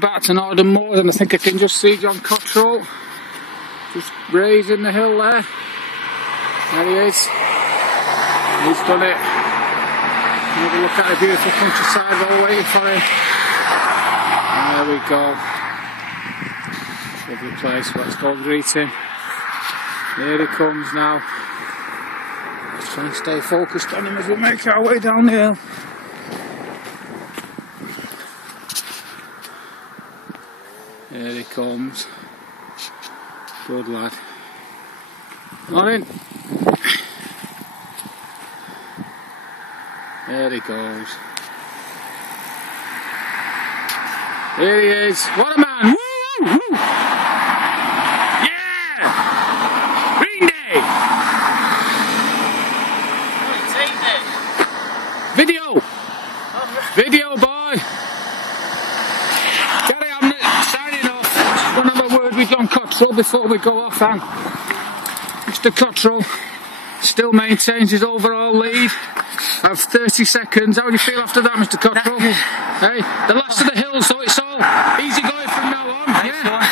Back to Northern Moors, and I think I can just see John Cottrell just raising the hill there. There he is. He's done it. Another look at the beautiful countryside while we're waiting for him. And there we go. Lovely place. Let's go greet him. Here he comes now. Let's try and stay focused on him as we make our way down the hill. Here he comes. Good lad. Morning. There he goes. Here he is. What a man! Woo! Woo! Yeah! Green Day! Video! Video, boy! Gary Hamnet signing off. Just want to have a word with John Cottrell before we go off, and Mr. Cottrell still maintains his overall lead of 30 seconds. How do you feel after that, Mr. Cottrell? Hey, the last of the hill, so it's all easy going from now on. Yeah.